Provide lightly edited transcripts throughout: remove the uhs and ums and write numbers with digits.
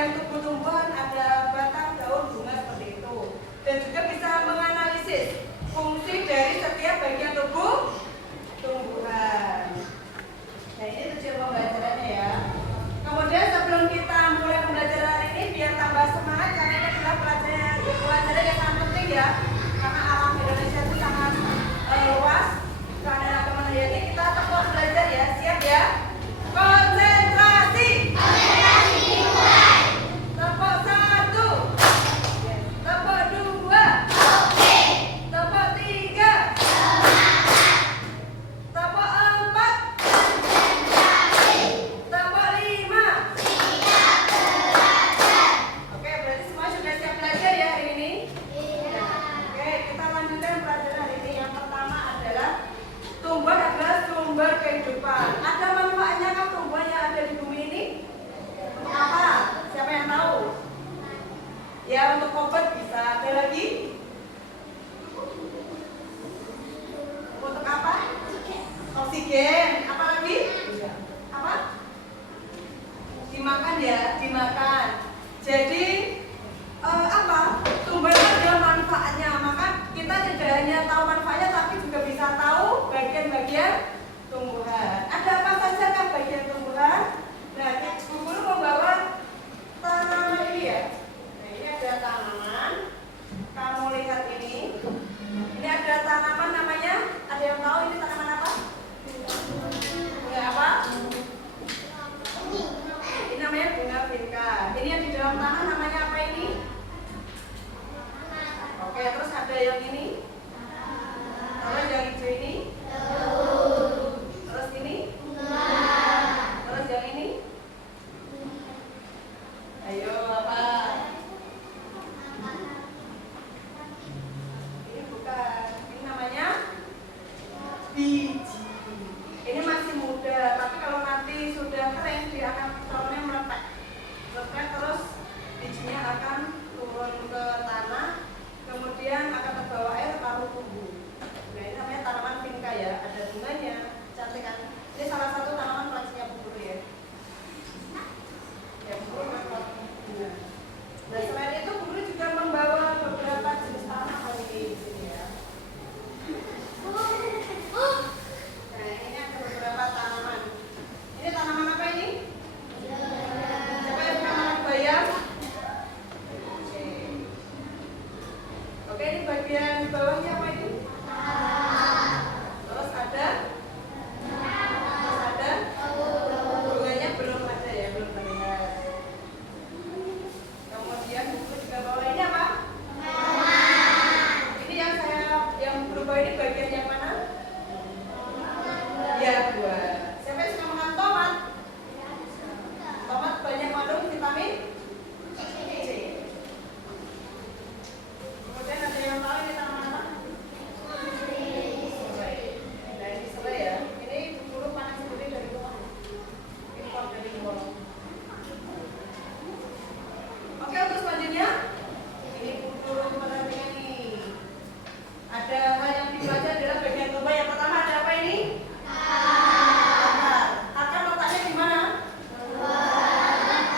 bagian tubuh tumbuhan, ada batang, daun, bunga seperti itu. Dan juga bisa menganalisis fungsi dari setiap bagian tubuh tumbuhan. Nah, ini tujuan pembelajarannya ya. Kemudian sebelum kita mulai pembelajaran hari ini, biar tambah semangat karena ini adalah pelajaran yang sangat penting ya. Karena alam Indonesia itu sangat luas. Karena teman-teman ini kita tetap belajar ya. Siap ya? Konsentrasi. Konsentrasi dimulai. Tepuk 1. Tepuk 2. Oke. Tepuk 3. Semangat. Tepuk 4. Konsentrasi. Tepuk 5. Siap belajar. Oke, berarti semua sudah siap belajar ya hari ini? Iya. Oke, kita lanjutkan pelajaran hari ini. Yang pertama adalah tumbuhan adalah sumber kehidupan. Ada manfaatnya kan tumbuhan yang ada di bumi ini? Untuk apa? Siapa yang tahu? Ya, untuk obat bisa. Ada lagi? Untuk apa? Oksigen. Apa lagi? Apa? Dimakan ya, dimakan. Jadi apa? Tumbuhan ada manfaatnya. Maka kita tidak hanya tahu manfaatnya, tapi juga bisa tahu bagian-bagian tumbuhan. Ada apa saja kan bagian tumbuhan? Nah, Bu Guru membawa tanaman ini ya. Nah, ini ada tanaman. Kamu lihat ini. Ini ada tanaman namanya. Ada yang tahu ini tanaman apa? Bunga apa? Ini namanya bunga vinca. Ini yang di dalam tanah namanya apa ini? Oke, terus ada yang ini. Terus yang hijau ini. Terus ini. Terus yang ini. Ayo apa? Ini bukan. Ini namanya biji. Ini masih muda, tapi kalau nanti sudah kering dia akan tahunnya meletek. Meletek terus bijinya akan turun ke tanah, kemudian akan terbawa air lalu tumbuh. Nah, ini namanya tanaman vinca ya, ada bunganya, cantik kan? Ini salah satu tanaman koleksinya Bu Guru ya. Ya, Bu Guru memang bunga. Nah, selain itu Bu Guru juga membawa beberapa jenis tanaman ini di sini ya. Nah, ini ada beberapa tanaman. Ini tanaman apa ini? Siapa yang tanaman bayam? Oke, ini bagian bawahnya apa ini? Terus ada? Terus ada? Bunganya belum ada ya, belum terlihat. Kemudian buku juga bawa ini apa? Ini yang berubah ini bagian yang mana? Ya, buah. Siapa yang suka makan tomat? Tomat banyak mengandung vitamin C. Kemudian ada yang tahu ini tanaman apa? Nah, ini selai ya. Ini Bu Guru panen sendiri dari rumah. Impor dari luar. Oke, untuk selanjutnya ini Bu Guru perhatikan nih. Ada hal yang dipelajari adalah bagian tumbuh. Yang pertama ada apa ini? Akar. Akar letaknya di mana?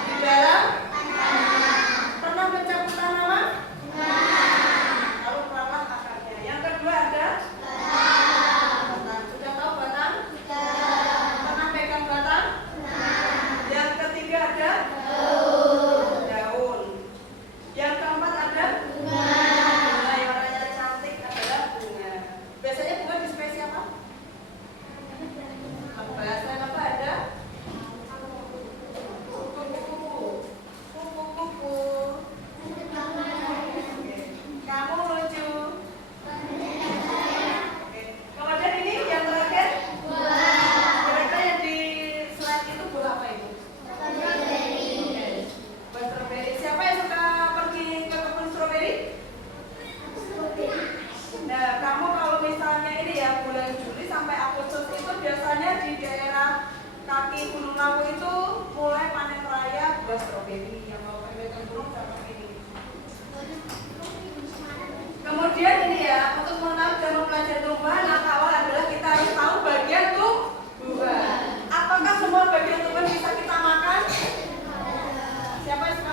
Di dalam tanah. Pernah mencabut tanaman? Lalu perawat akarnya. Yang kedua ada batang. Sudah tahu batang? Pernah pegang batang? Yang ketiga ada daun. Yang keempat ada bunga. Yang warnanya cantik adalah bunga. Biasanya bunga disukai siapa? Bahasa apa ada? Kupu-kupu. Kupu-kupu. Kamu lucu. Oke. Kemudian ini yang terakhir. Kira-kira yang di slide itu buah apa itu? Buah stroberi. Siapa yang suka pergi ke kebun stroberi? Nah, kamu kalau misalnya ini ya bulan Juli sampai Agustus itu biasanya di daerah kaki Gunung Lawu itu mulai panen raya buah stroberi. Yang mau pengen gunung sama ini. Kemudian ini ya, untuk mengenal dan mempelajari tumbuhan, langkah awal adalah kita harus tahu bagian tumbuhan. Apakah semua bagian tumbuhan bisa kita makan? Siapa yang suka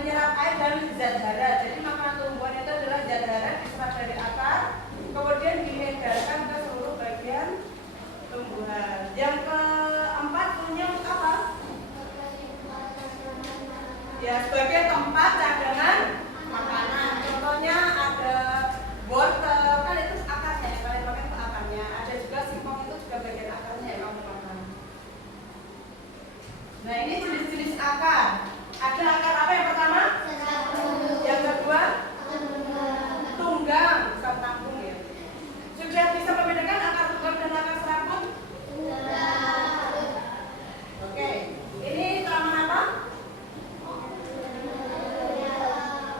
menyerap air dan zat hara. Jadi makanan tumbuhan itu adalah zat hara diserap dari akar, kemudian diedarkan ke seluruh bagian tumbuhan. Yang keempat punya apa? Ya, sebagai tempat cadangan makanan. Contohnya ada wortel, kan itu akarnya, yang kalian pakai itu akarnya. Ada juga singkong, itu juga bagian akarnya yang kamu makan. Nah, ini jenis-jenis akar. Ada akar apa yang pertama? Yang kedua? Tunggang, bukan tanggung ya. Sudah bisa membedakan akar tunggang dan akar serabut? Oke, ini tanaman apa?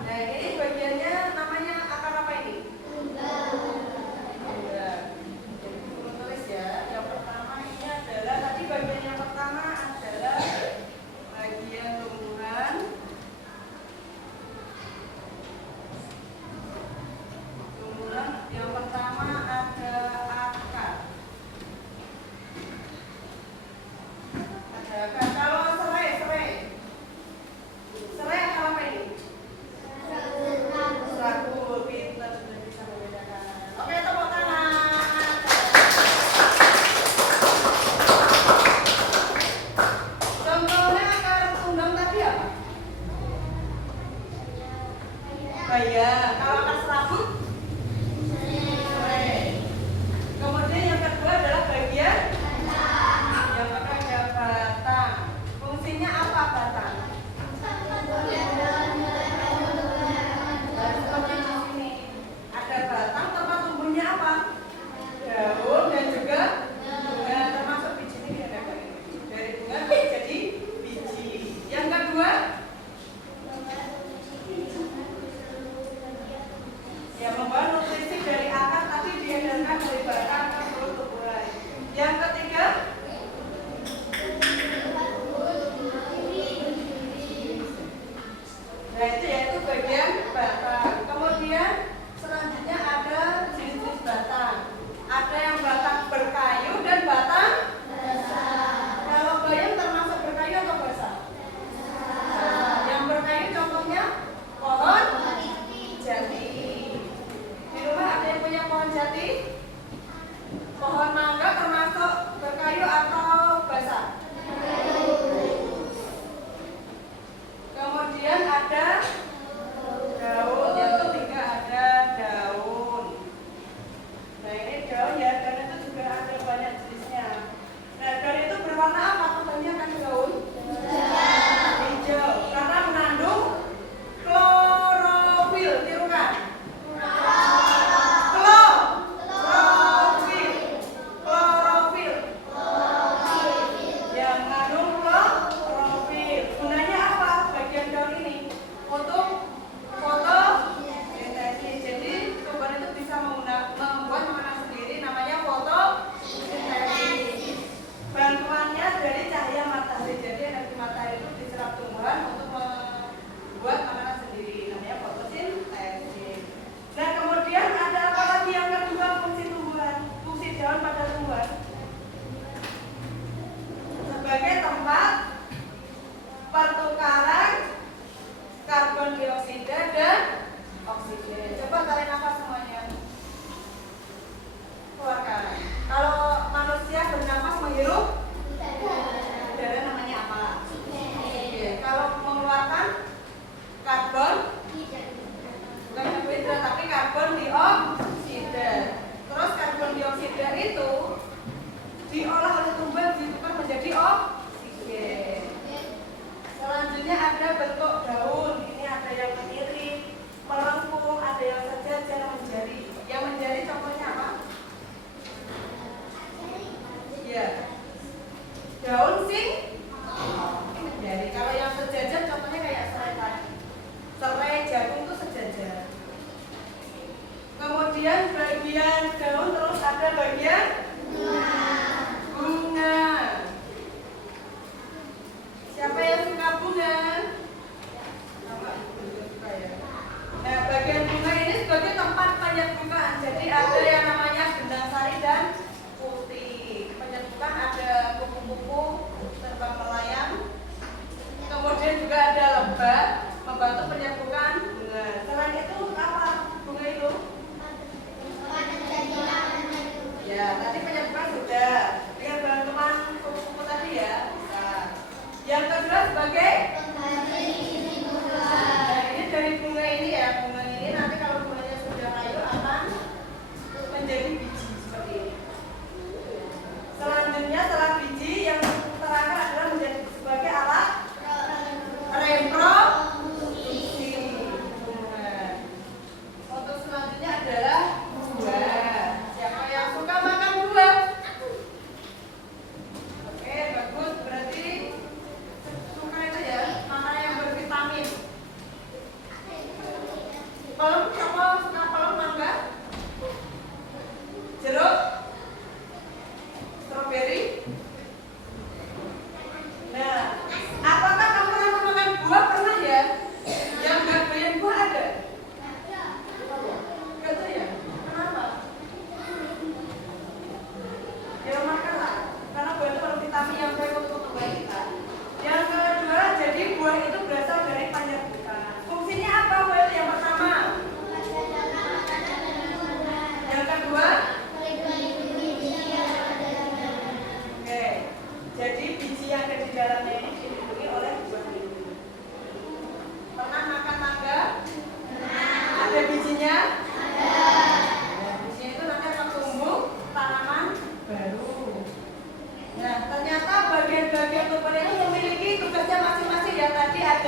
Nah, ini bagiannya namanya akar apa ini? Tunggang. Jadi tulis ya. Yang pertama ini adalah tadi bagian yang pertama adalah bagian tumbuhan. Yang pertama ada akar. Ada akar. Kalau serai akar apa ini? Serabut. Pintar, sudah bisa membedakan. Oke, tepuk tangan. Contohnya akar tunggang tadi apa? Bayam. Kalau akar serabut? Kemudian yang kedua adalah bagian yang pakai batang. Fungsinya apa batang? Seperti di sini ada batang, tempat tumbuhnya apa? Daun dan juga bunga, termasuk biji ini ada dari bunga jadi biji. Yang kedua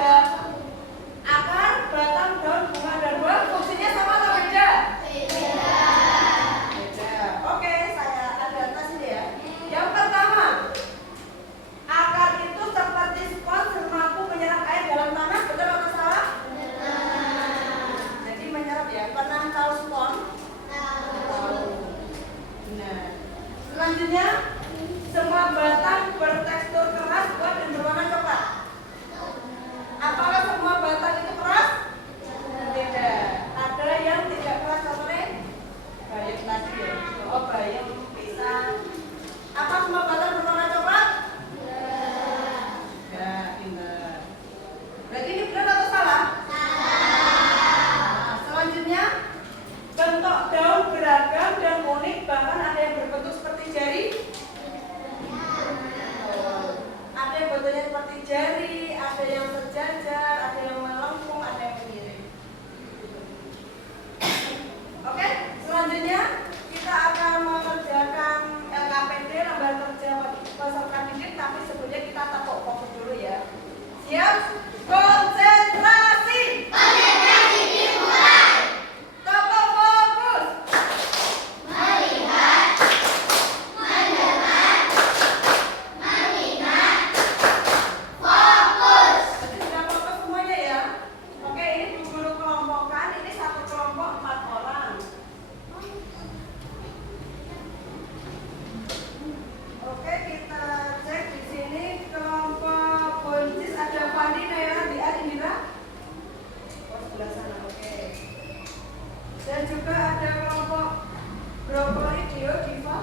ada akar, batang, daun, bunga, dan buah. Fungsinya sama atau beda? Beda. Oke, saya ada tes ini ya. Yang pertama, akar itu seperti spons mampu menyerap air dalam tanah, betul atau salah? Benar. Jadi menyerap ya. Pernah tahu spons? Tahu. Nah, selanjutnya, semua batang bertekstur keras, kuat, dan berwarna coklat. Apakah semua batang itu keras? Tidak. Ada yang tidak keras, contohnya bayam tadi ya. Oh, bayam, pisang. Apa semua batang berwarna coklat? Ya, pintar. Berarti ini benar atau salah? Nah, selanjutnya, bentuk daun beragam dan unik, bahkan ada yang berbentuk seperti jari. Ada yang bentuknya seperti jari, ada yang sejajar, ada yang melengkung, ada yang miring. Oke, selanjutnya kita akan mengerjakan LKPD, lembar kerja peserta didik, tapi sebelumnya kita tepuk fokus dulu ya. Siap? Konsentrasi. Konsentrasi dimulai. Tepuk fokus. Melihat, mendengar, mengingat, fokus. Jadi sudah fokus semuanya ya. Oke, ini guru kelompokkan, ini satu kelompok 4 orang. Oke, kita cek di sini kelompok buncis ada Fandi, Nayana, Dia, Indira. Oh, sebelah sana. Oke. Dan juga ada kelompok brokoli, Dio, Diva.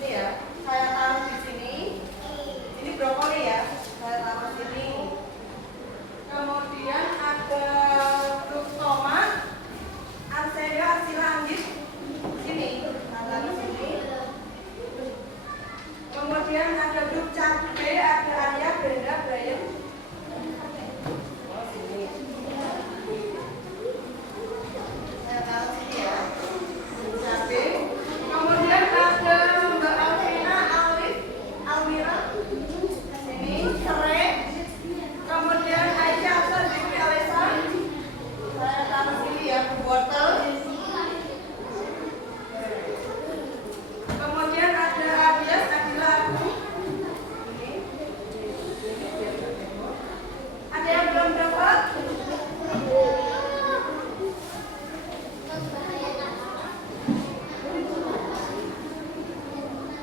Ini ya, saya taruh di sini. Ini brokoli ya, saya taruh di sini. Kemudian ada grup tomat, Arsenia, Arsila, Anggit. Sini, taruh sini. Kemudian ada grup cabai, ada Arya, Brenda, Brian. Oh, sini. Saya taruh sini ya. Grup cabai. Kemudian ada Mbak Alvina, Alif, Almira. Sini, Serai. Kemudian Aisyah, Asal, Dewi, Alesa. Saya taruh sini ya, wortel. Kemudian ada Abias, Nabila, aku. Ini. Ada yang belum dapat?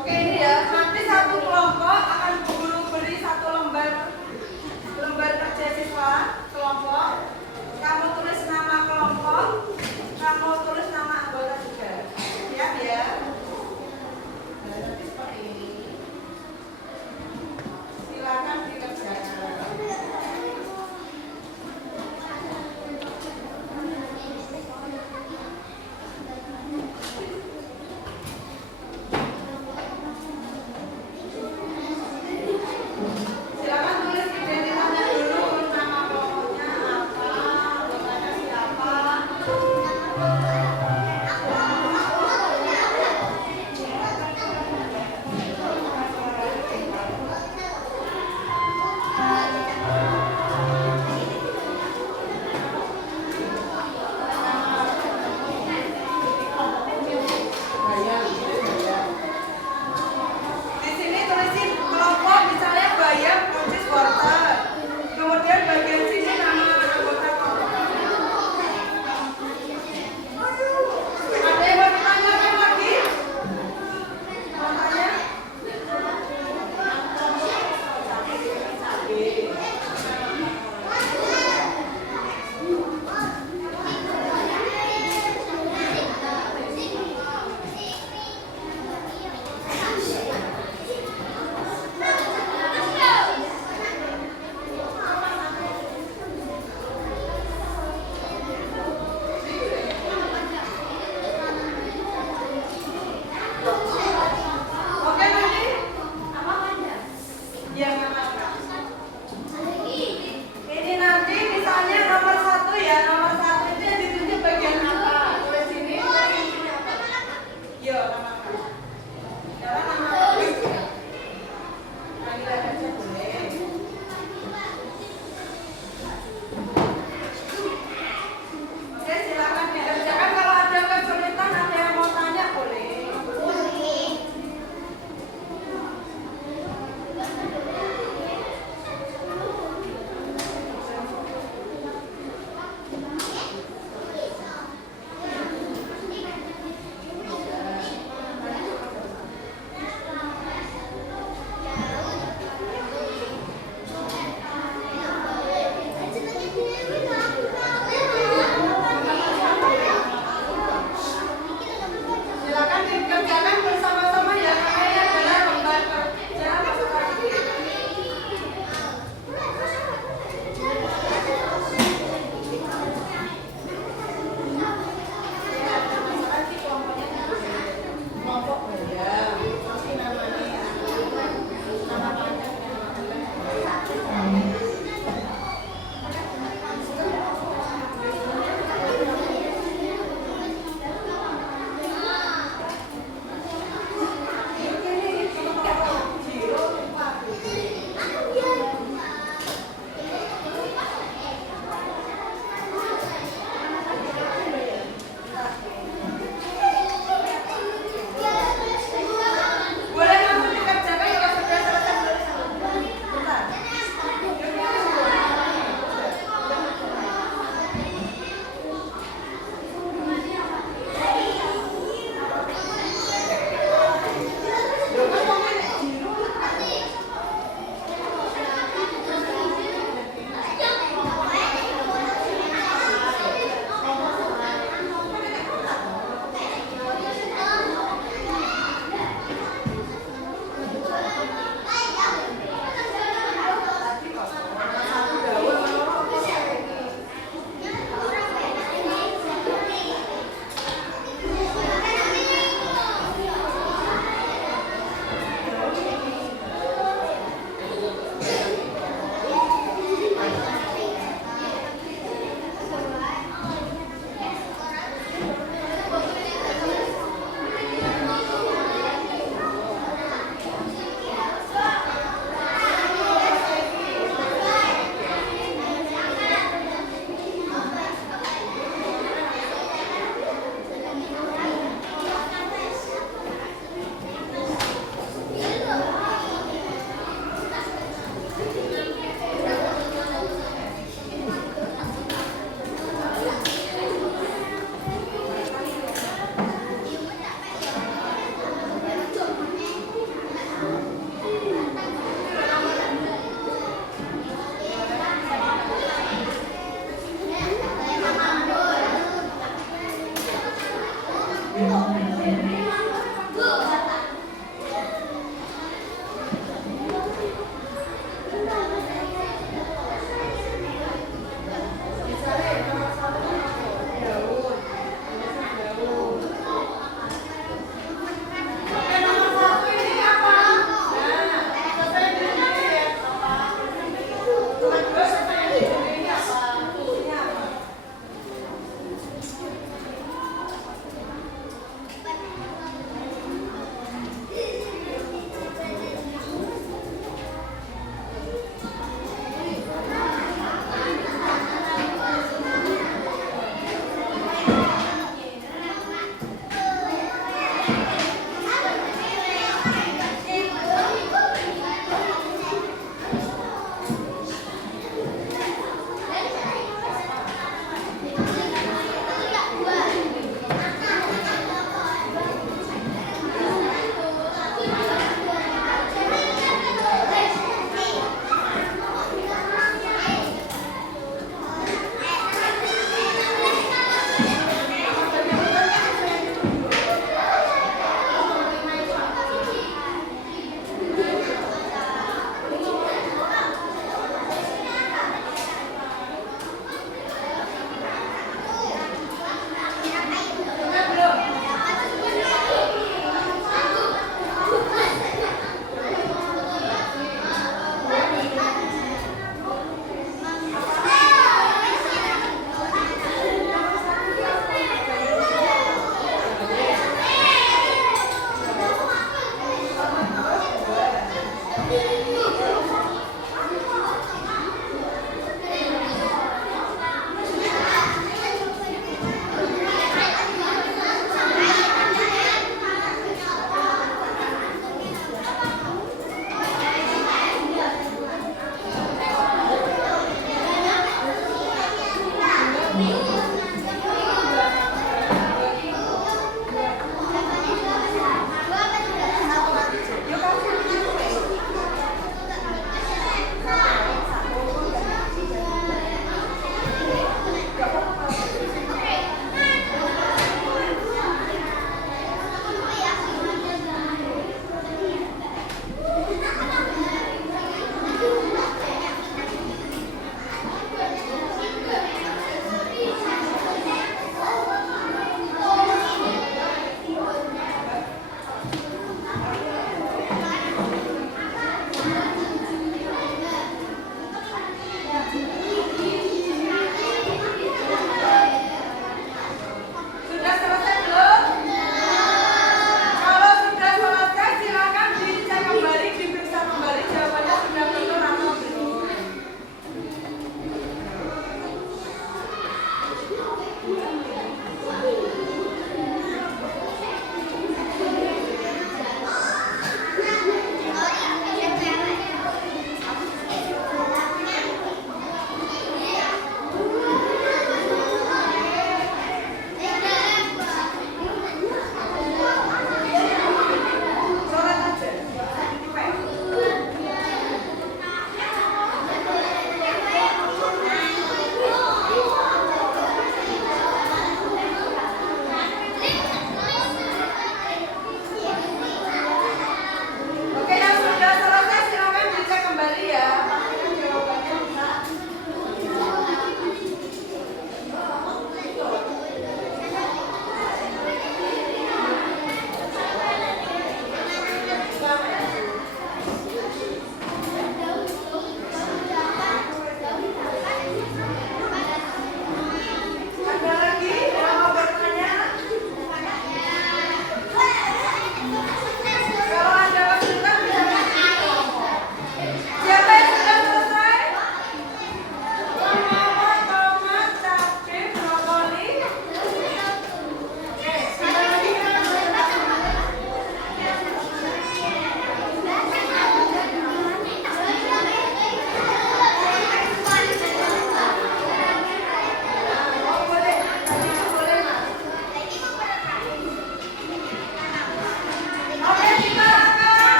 Oke, ini ya. Nanti satu kelompok akan guru beri satu lembar kerja siswa kelompok. Kamu tulis nama kelompok, kamu tulis nama anggota juga. Siap ya? Nah, nanti seperti ini. Silakan dikerjakan. Silakan tulis identitasnya dulu, nama kelompoknya apa, anggotanya siapa. Di sini tulisin kelompok misalnya bayam, buncis, wortel. Kemudian bagian sini nama anggota kelompok. Ada yang mau ditanyakan lagi? Mau tanya? Oke, nanti yang mana? Ini nanti misalnya nomor 1 ya, nomor 1 itu yang ditunjuk bagian apa? Tulis sini. Yo, nama apa? Jalan nama apa? Panggilan aja boleh.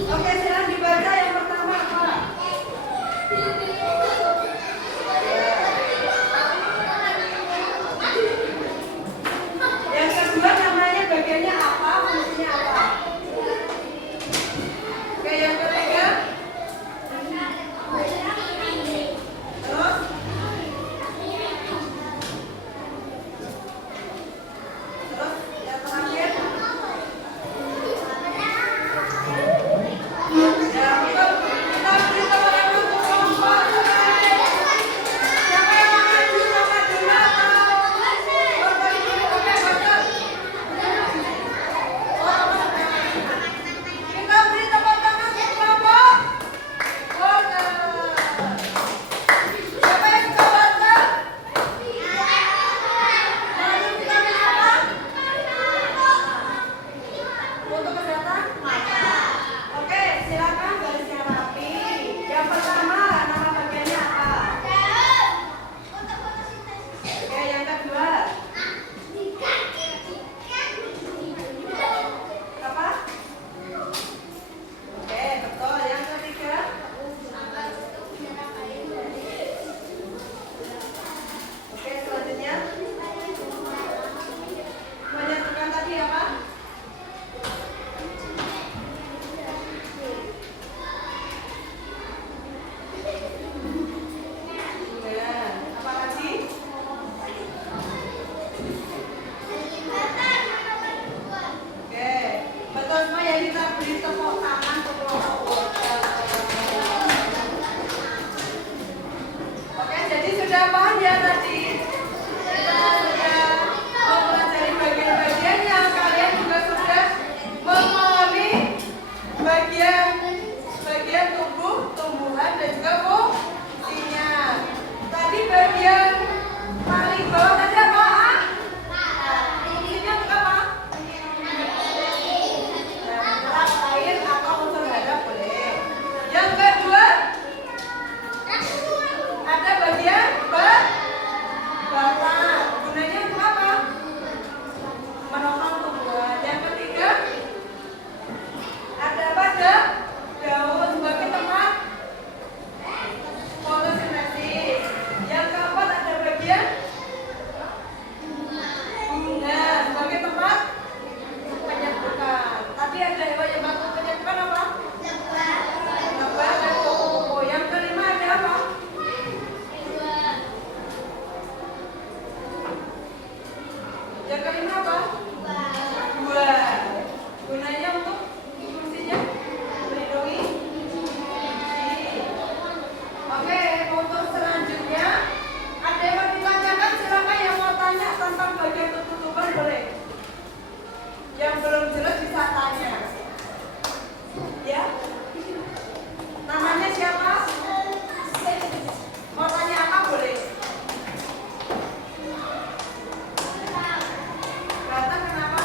Oke, silakan dibaca yang pertama apa? Yang kedua namanya bagiannya apa? Fungsinya apa? Oke, yang ketiga. Terus? Terus yang terakhir. Ya, betul. Kita beri tepuk tangan untuk kelompok. Siapa yang mau maju sama dulu atau berkali dulu? Oke, betul. Kita beri tepuk tangan untuk kelompok. Betul. Siapa yang suka baca? Maju kita beri apa? Untuk kesehatan? Oke, silakan garisnya rapi. Yang pertama, nama bagiannya apa? Oke, yang kedua. Apa? Oke, betul. Yang ketiga. Oke, selanjutnya. Menyatukan tadi apa? Ya, apa lagi? Oke, betul semua ya, kita beri tepuk tangan untuk kelompok. Oke, jadi sudah paham ya tadi? Kita sudah mempelajari bagian-bagian yang kalian juga sudah memahami bagian tubuh, tumbuhan dan juga fungsinya. Tadi bagian paling bawah tadi apa? Fungsinya untuk apa? Menyerap air atau unsur hara boleh. Yang kedua, ada bagian batang. Gunanya untuk apa? Menopang tumbuhan. Yang ketiga, ada apa? Daun sebagai tempat fotosintesis. Yang keempat, ada bagian bunga sebagai tempat penyerbukan. Tadi ada hewan yang bantu penyerbukan apa? Lebah dan kupu-kupu. Yang kelima ada apa? Yang kelima apa? Buah. Gunanya untuk fungsinya melindungi. Oke, untuk selanjutnya ada yang mau ditanyakan, silakan yang mau tanya tentang bagian tubuh-tubuhan boleh. Yang belum jelas bisa tanya. Ya. Namanya siapa? Mau tanya apa boleh? Batang kenapa?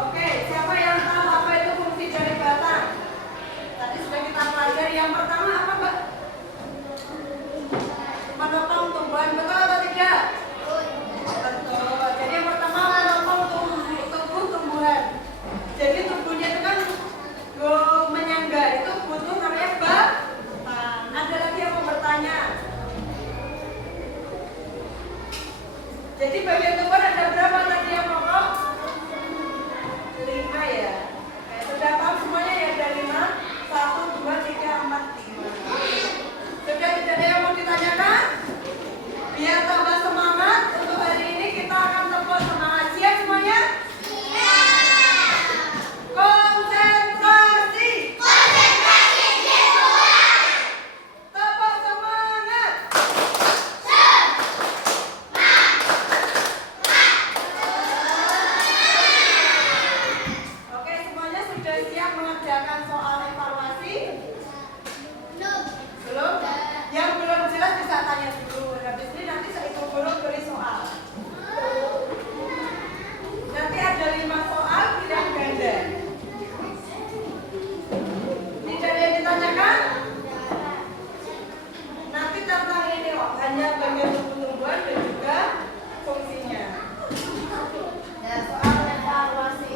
Oke, siapa yang tahu apa itu fungsi dari batang? Tadi sudah kita pelajari. Yang pertama apa, Mbak? Menopang tumbuhan, betul atau tidak? Betul. Jadi yang pertama menopang tubuh tumbuhan. Jadi tubuhnya itu kan menyangga, itu butuh namanya batang. Ada lagi yang mau bertanya? Jadi bagian tubuh ada berapa tadi yang pokok? 5 ya. Oke, sudah paham semuanya ya? Ada 5. 1, 2, 3, 4, 5. Sudah tidak ada yang mau ditanyakan? Biar tambah semangat, untuk hari ini kita akan tepuk semangat. Siap semuanya? Konsentrasi. Tepuk semangat. Oke, semuanya sudah siap mengerjakan soal evaluasi? Belum? Yang belum jelas bisa tanya dulu. Habis ini nanti saya hitung dulu beri soal. Nanti ada 5 soal pilihan ganda. Tidak ada yang ditanyakan? Nanti tentang ini kok, hanya bagian tumbuh-tumbuhan dan juga fungsinya. Ya, soal evaluasi.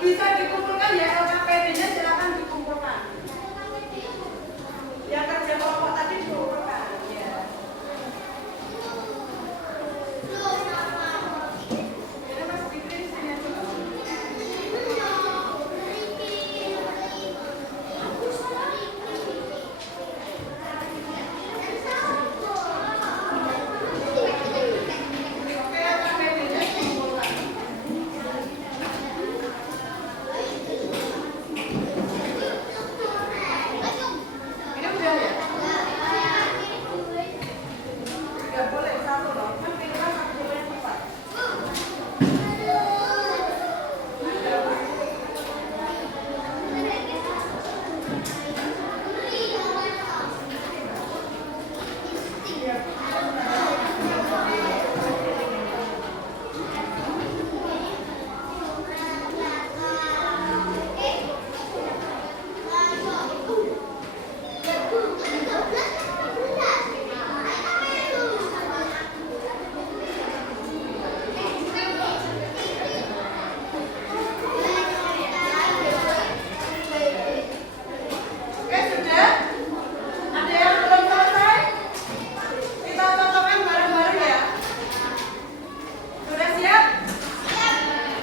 Bisa dikumpulkan ya LKPD-nya, silakan dikumpulkan. Yang kerja kelompok tadi dikumpulkan. Ya. Ini Mas Fikri sini dulu. Oke, LKPD-nya dikumpulkan. Ini udah ya? Nggak boleh satu loh. Kan pilihlah satu dulu yang tepat. Ada apa? Oke, sudah? Ada yang belum selesai? Kita cocokkan bareng-bareng ya. Sudah siap?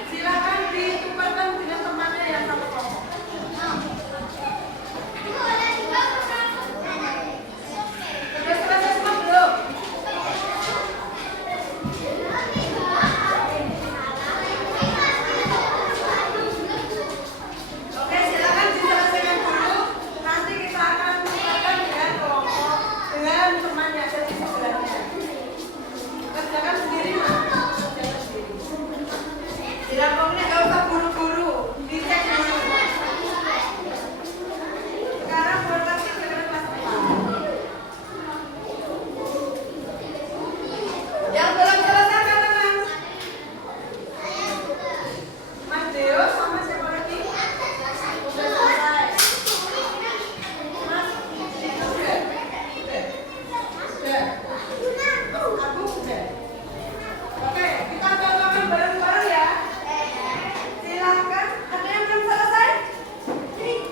Silakan ditukarkan dengan temannya yang satu kelompok. Sudah selesai semua belum? Oke, silakan diselesaikan dulu. Nanti kita akan tukarkan dengan kelompok, dengan temannya dari sebelahnya. Kerjakan sendiri, Mas. Kerjakan sendiri. Tidak pokoknya nggak usah buru-buru, dicek dulu. Sekarang rotasi dengan kelas 4. Yang belum selesai kata Mas. Mas Deo sama siapa lagi? Sudah selesai. Mas, itu sudah? Sudah. Aku sudah. Oke, kita cocokkan bareng-bareng ya. Silakan. Ada yang belum selesai?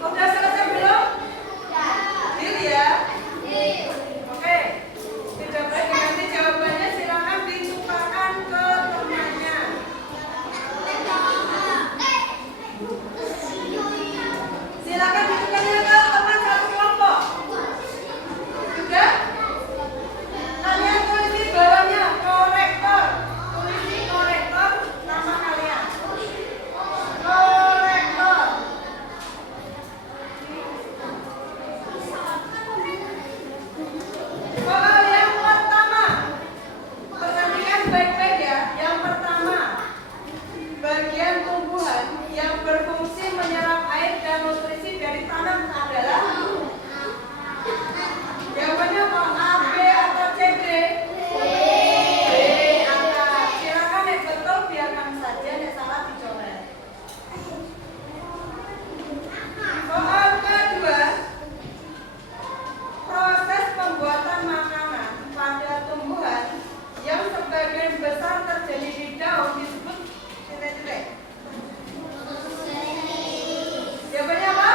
Udah selesai belum? Deal ya? Oke. Tidak baik nanti jawabannya silakan ditukarkan ke temannya. Silakan ditukarkan ke teman satu kelompok. Sudah? Kalian tulis di bawahnya korektor. Tulis di korektor nama kalian. Korektor. Soal yang pertama. Perhatikan baik-baik ya. Yang pertama. Bagian tumbuhan yang berfungsi menyerap air dan nutrisi dari tanah adalah jawabannya apa? A, B, atau C, D? B. Angkat. Silakan yang betul biarkan saja, yang salah dicoret. Soal kedua, proses pembuatan makanan pada tumbuhan yang sebagian besar terjadi di daun disebut titik-titik. Jawabannya apa?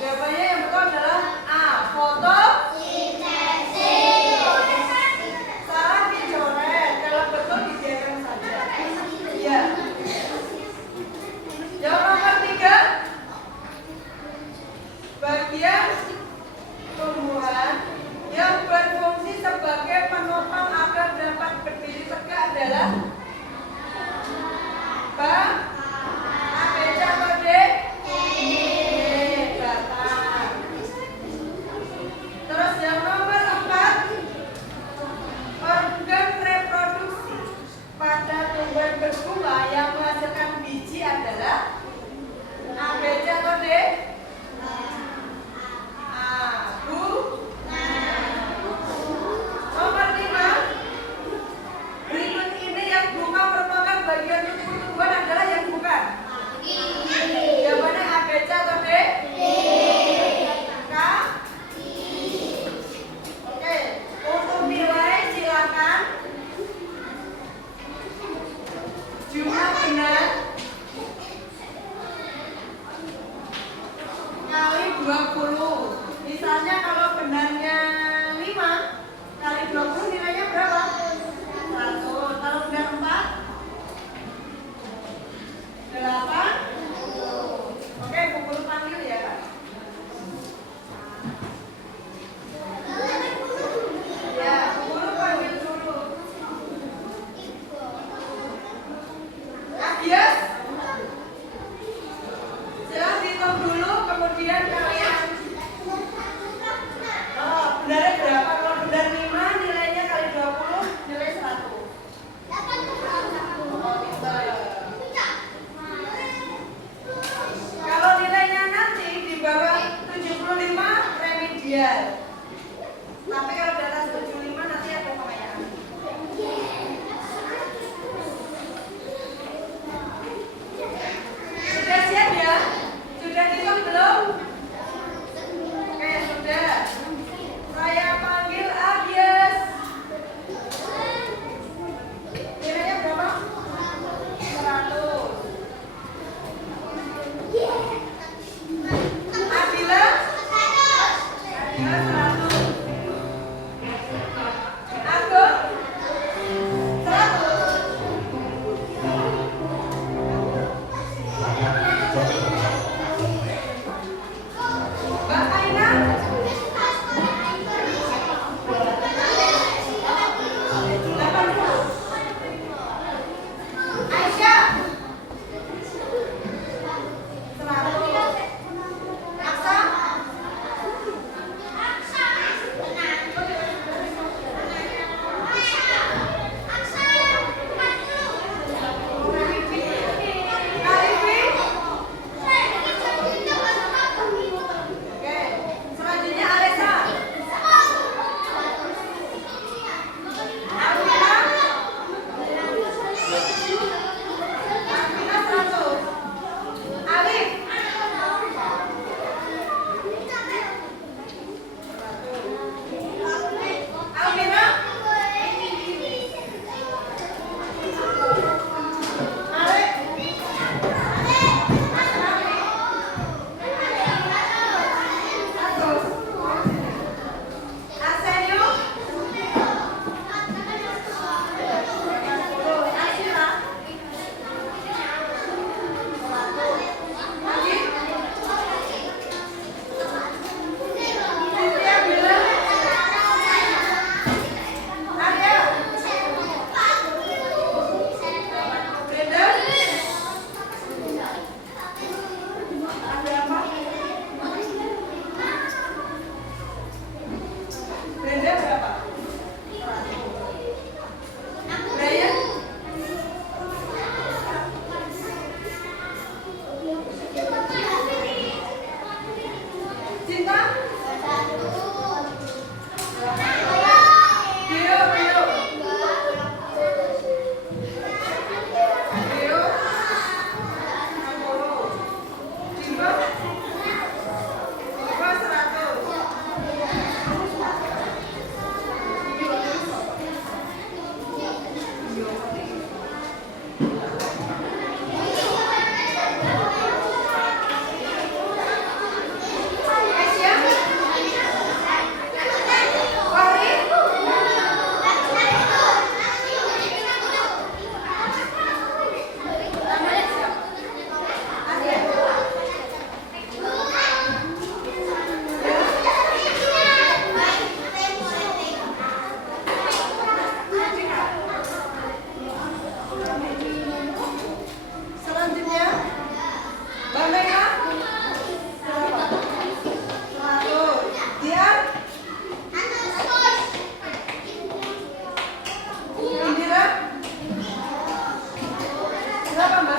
Jawabannya yang betul adalah A, fotosintesis. Salah dicoret, kalau betul dibiarkan saja. Iya. Yang nomor 3, bagian tumbuhan yang berfungsi sebagai penopang agar dapat berdiri tegak adalah Bang, A, B, C, atau D? Batang. Terus yang nomor 4, organ reproduksi pada tumbuhan berbunga yang menghasilkan biji adalah A, B, C, atau D? A, Bu. Nomor 5, berikut ini yang bunga merupakan bagian tubuh tumbuhan adalah yang bukan. Jawabannya A, B, C, atau D? K. Oke, untuk nilai silakan jumlah benar 20. Misalnya kalau benarnya 5 kali 20 nilainya berapa? 100. Kalau benar 4 8. Oke, Bu Guru panggil ya. Ya, Bu Guru panggil dulu. Agias, silahkan dihitung dulu, kemudian kalian benarnya berapa? Kalau benar 5 nilainya kali 20 nilai 100. Oh, pintar. Kalau nilainya nanti di bawah 75 remedial. Tapi kalau di atas 75 nanti ada pengayaan. Sudah siap ya? Sudah hitung belum? Oke, sudah. Saya panggil Agias. Nilainya berapa? 100. Adila? Adila 100. Agung? 100. Mbak Aina? 80. Aisyah? 100. Aksa? Kalifi? Oke, selanjutnya Alesa. Alvina? Alvina 100. Alif? Alvina? Alif? Arsenio? 80. Arsila? 100. Lagi? Cynthia bilang? Arya? Brenda? Ada apa? Brenda berapa? Brian? Cinta? Dio, Dio? Dio? 60. Diva? Diva 100. Aisyah? Fahri? Namanya siapa? Asia? Selanjutnya Mbak Mega berapa? 100. Dian? Indira? Berapa Mbak?